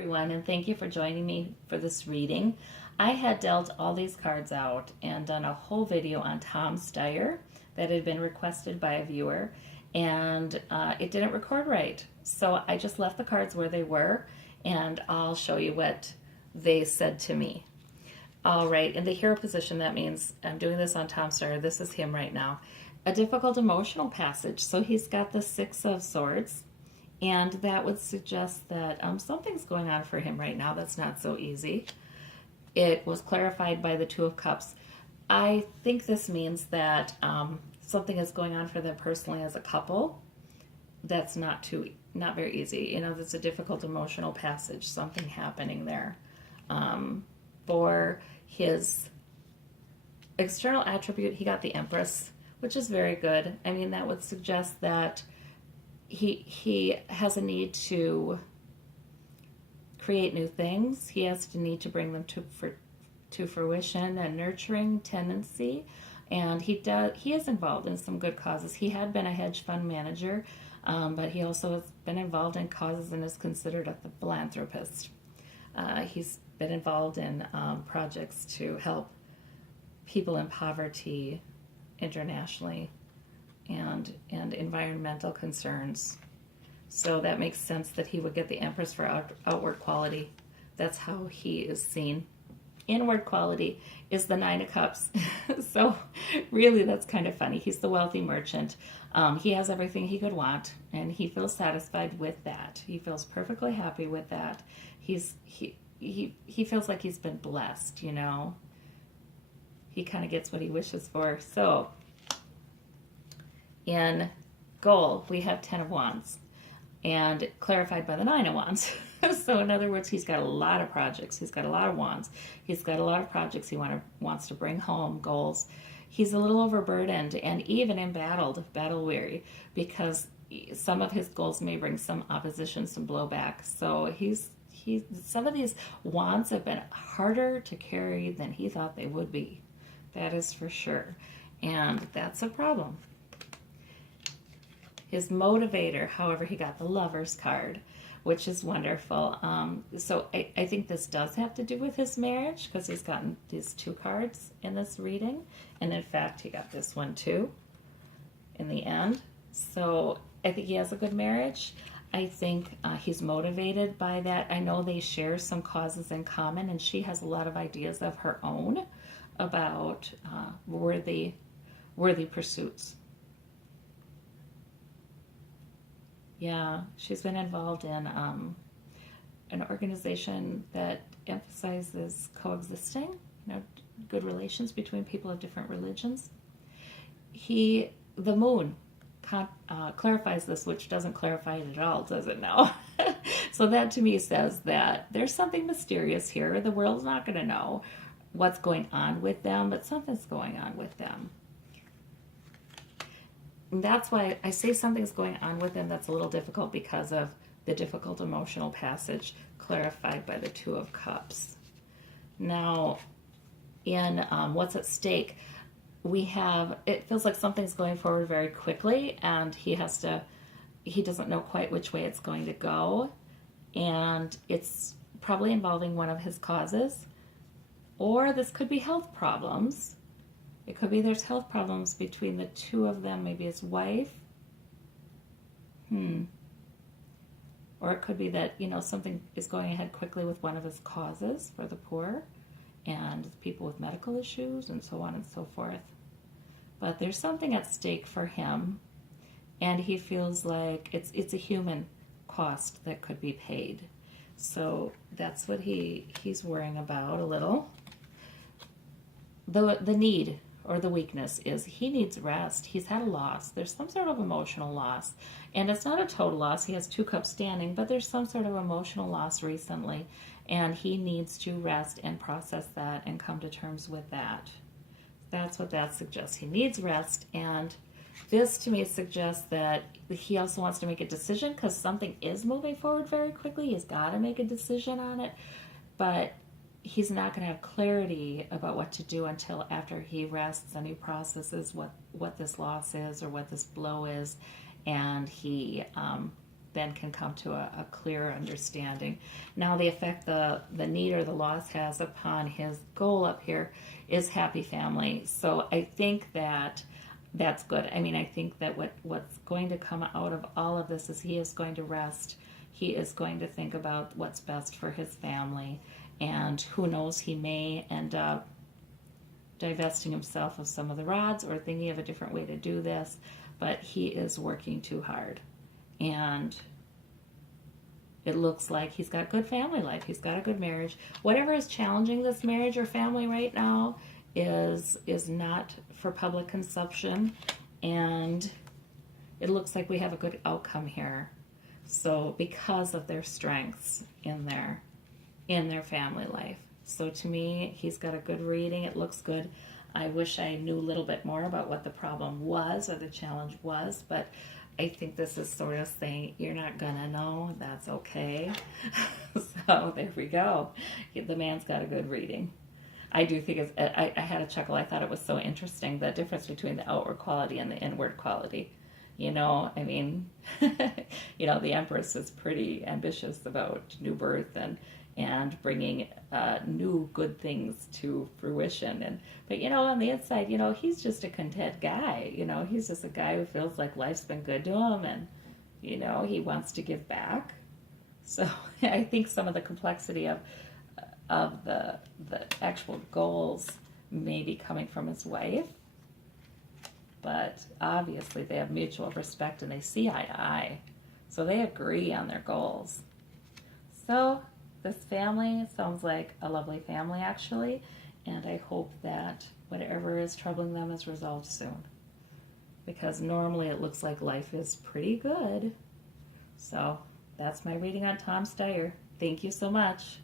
everyone, and thank you for joining me for this reading. I had dealt all these cards out and done a whole video on Tom Steyer that had been requested by a viewer, and it didn't record right. So I just left the cards where they were, and I'll show you what they said to me. All right, in the hero position, that means I'm doing this on Tom Steyer. This is him right now. A difficult emotional passage. So he's got the Six of Swords. And that would suggest that something's going on for him right now that's not so easy. It was clarified by the Two of Cups. I think this means that something is going on for them personally as a couple that's not very easy. You know, that's a difficult emotional passage, something happening there. For his external attribute, he got the Empress, which is very good. I mean, that would suggest that he has a need to create new things. He has to need to bring them to fruition, a nurturing tendency, and he is involved in some good causes. He had been a hedge fund manager, but he also has been involved in causes and is considered a philanthropist. He's been involved in projects to help people in poverty internationally. And environmental concerns. So that makes sense that he would get the Empress for outward quality. That's how he is seen. Inward quality is the Nine of Cups. So really that's kind of funny. He's the wealthy merchant. He has everything he could want, and he feels satisfied with that. He feels perfectly happy with that. He feels like he's been blessed, you know. He kind of gets what he wishes for. So in goal, we have 10 of Wands, and clarified by the 9 of Wands. So in other words, he's got a lot of projects. He's got a lot of wands. He's got a lot of projects he wants to bring home, goals. He's a little overburdened and even embattled, battle weary, because some of his goals may bring some opposition, some blowback. So some of these wands have been harder to carry than he thought they would be. That is for sure. And that's a problem. His motivator, however, he got the Lover's card, which is wonderful. So I think this does have to do with his marriage, because he's gotten these two cards in this reading. And in fact, he got this one too in the end. So I think he has a good marriage. I think he's motivated by that. I know they share some causes in common, and she has a lot of ideas of her own about worthy pursuits. Yeah, she's been involved in an organization that emphasizes coexisting, you know, good relations between people of different religions. The moon clarifies this, which doesn't clarify it at all, does it now? So that to me says that there's something mysterious here. The world's not going to know what's going on with them, but something's going on with them. And that's why I say something's going on with him that's a little difficult, because of the difficult emotional passage clarified by the Two of Cups. Now, in what's at stake, it feels like something's going forward very quickly, and he doesn't know quite which way it's going to go, and it's probably involving one of his causes, or this could be health problems. It could be there's health problems between the two of them, maybe his wife. Or it could be that, you know, something is going ahead quickly with one of his causes for the poor and people with medical issues and so on and so forth. But there's something at stake for him, and he feels like it's a human cost that could be paid. So that's what he's worrying about a little. The need or the weakness is he needs rest. He's had a loss. There's some sort of emotional loss. And it's not a total loss. He has 2 cups standing, but there's some sort of emotional loss recently. And he needs to rest and process that and come to terms with that. That's what that suggests. He needs rest. And this to me suggests that he also wants to make a decision, because something is moving forward very quickly. He's got to make a decision on it. But he's not going to have clarity about what to do until after he rests and he processes what this loss is or what this blow is, and he then can come to a clearer understanding. Now, the effect the need or the loss has upon his goal up here is happy family. So I think that that's good. I mean, I think that what's going to come out of all of this is he is going to rest. He is going to think about what's best for his family. And who knows, he may end up divesting himself of some of the rods or thinking of a different way to do this. But he is working too hard. And it looks like he's got good family life. He's got a good marriage. Whatever is challenging this marriage or family right now is not for public consumption, and it looks like we have a good outcome here. So because of their strengths in their family life. So to me, he's got a good reading. It looks good. I wish I knew a little bit more about what the problem was or the challenge was, but I think this is sort of saying, you're not gonna know, that's okay. So there we go. The man's got a good reading. I do think I had a chuckle. I thought it was so interesting, the difference between the outward quality and the inward quality. I mean, the Empress is pretty ambitious about new birth and bringing new good things to fruition. But on the inside, he's just a content guy. He's just a guy who feels like life's been good to him, and he wants to give back. So I think some of the complexity of the actual goals may be coming from his wife, but obviously they have mutual respect and they see eye to eye, so they agree on their goals. So this family sounds like a lovely family, actually, and I hope that whatever is troubling them is resolved soon, because normally it looks like life is pretty good. So that's my reading on Tom Steyer. Thank you so much.